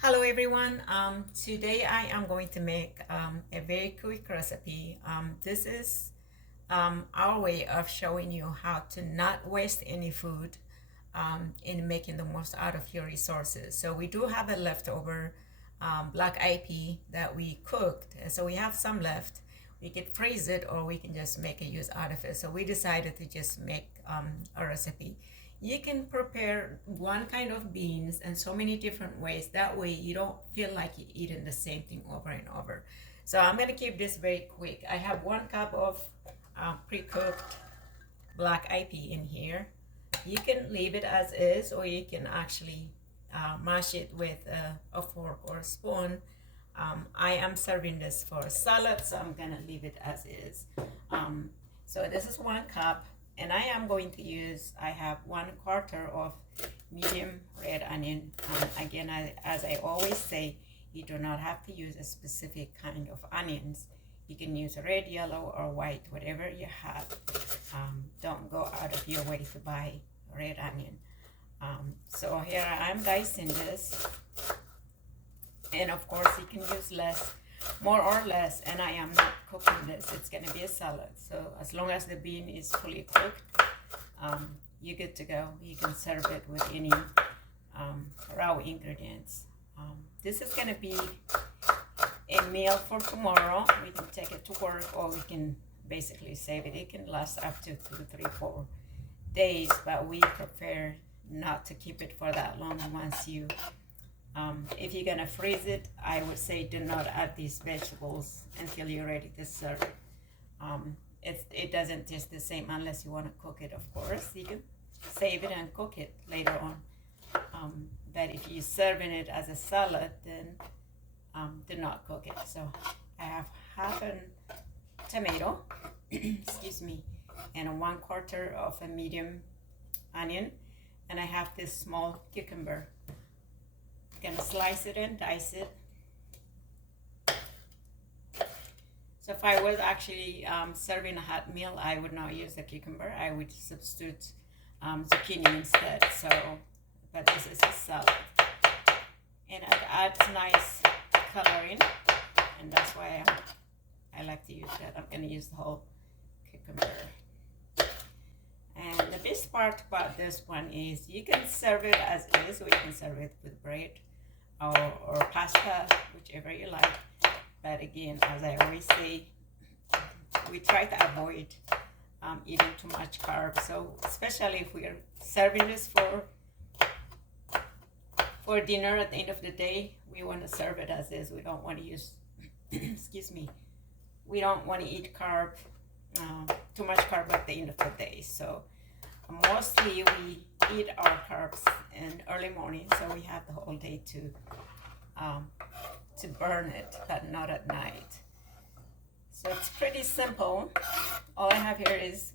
Hello everyone. Today I am going to make a very quick recipe. This is our way of showing you how to not waste any food in making the most out of your resources. So we do have a leftover black eyed pea that we cooked, and so we have some left. We could freeze it or we can just make a use out of it. So we decided to just make a recipe. You can prepare one kind of beans in so many different ways. That way you don't feel like you're eating the same thing over and over. So I'm going to keep this very quick. I have 1 cup of pre-cooked black eyed pea in here. You can leave it as is, or you can actually mash it with a fork or a spoon. I am serving this for a salad, so I'm gonna leave it as is. So this is 1 cup, and I am going to use, I have 1/4 of medium red onion. Again, as I always say, you do not have to use a specific kind of onions. You can use red, yellow, or white, whatever you have. Don't go out of your way to buy red onion. So here I am dicing this, and of course you can use less, more or less, and I am not cooking this. It's going to be a salad, so as long as the bean is fully cooked, you're good to go. You can serve it with any raw ingredients. This is going to be a meal for tomorrow. We can take it to work, or we can basically save it. It can last up to 2, 3, 4 days, but we prefer not to keep it for that long. Once you if you're gonna freeze it, I would say do not add these vegetables until you're ready to serve it. It doesn't taste the same unless you want to cook it. Of course, you can save it and cook it later on. But if you're serving it as a salad, then do not cook it. So I have half a tomato, excuse me, and 1/4 of a medium onion, and I have this small cucumber. I'm gonna slice it and dice it. So if I was actually serving a hot meal, I would not use the cucumber. I would substitute zucchini instead. So, but this is a salad, and it adds nice coloring, and that's why I like to use that. I'm gonna use the whole cucumber. And the best part about this one is you can serve it as is, or you can serve it with bread or pasta, whichever you like. But again, as I always say, we try to avoid eating too much carbs. So especially if we're serving this for dinner at the end of the day, we want to serve it as is. We don't want to use, excuse me, we don't want to eat too much carb at the end of the day. So mostly we eat our carbs in early morning, so we have the whole day to burn it, but not at night. So it's pretty simple. All I have here is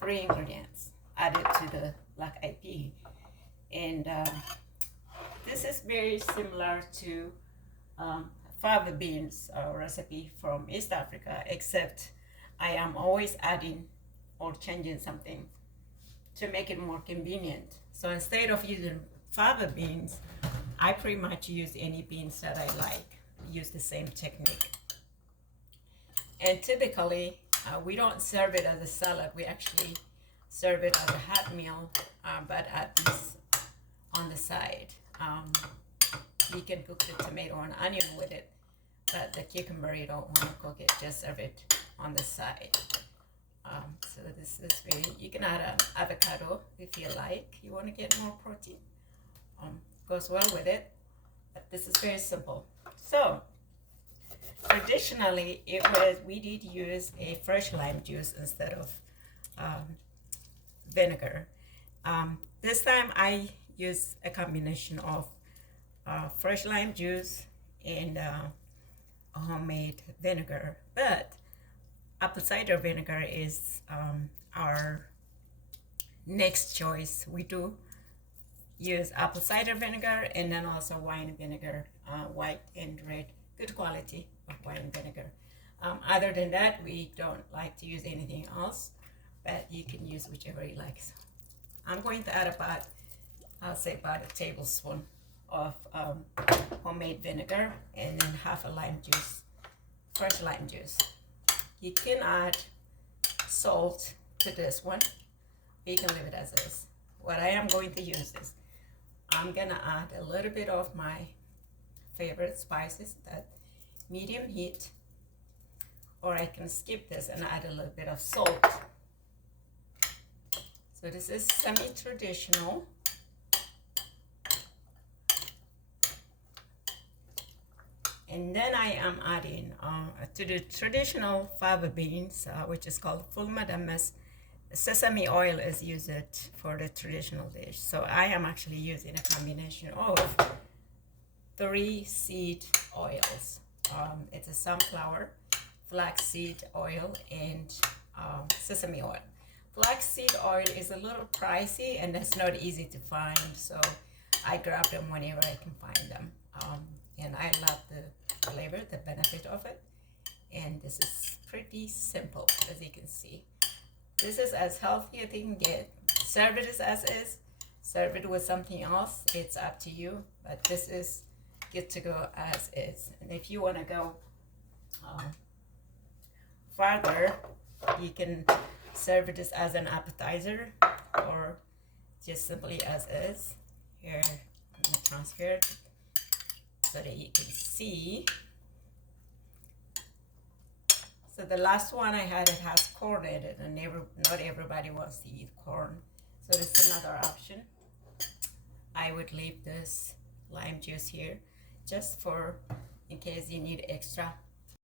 3 ingredients added to the black eyed pea, and this is very similar to fava beans recipe from East Africa, except I am always adding or changing something to make it more convenient. So instead of using fava beans, I pretty much use any beans that I like. Use the same technique. And typically, we don't serve it as a salad. We actually serve it as a hot meal, but add this on the side. You can cook the tomato and onion with it, but the cucumber, you don't want to cook it. Just serve it on the side. So this is very, you can add an avocado if you like. You want to get more protein. Goes well with it, but this is very simple. So traditionally, we did use a fresh lime juice instead of vinegar. This time I use a combination of fresh lime juice and homemade vinegar, but apple cider vinegar is our next choice. We do use apple cider vinegar and then also wine vinegar, white and red, good quality of wine vinegar. Other than that, we don't like to use anything else, but you can use whichever you like. So I'm going to add about, I'll say about a tablespoon of homemade vinegar, and then half a lime juice, fresh lime juice. You can add salt to this one. You can leave it as is. What I am going to use is I'm gonna add a little bit of my favorite spices, that medium heat, or I can skip this and add a little bit of salt. So this is semi-traditional. And then I am adding to the traditional fava beans, which is called full madames. Sesame oil is used for the traditional dish. So I am actually using a combination of 3 seed oils. It's a sunflower, flaxseed oil, and sesame oil. Flaxseed oil is a little pricey and it's not easy to find, so I grab them whenever I can find them. And I love the flavor, the benefit of it. And this is pretty simple, as you can see. This is as healthy as you can get. Serve it as is. Serve it with something else. It's up to you. But this is good to go as is. And if you want to go farther, you can serve this as an appetizer or just simply as is. Here, I'm going to transfer it so that you can see. So the last one I had, it has corn in it, and not everybody wants to eat corn. So this is another option. I would leave this lime juice here just for in case you need extra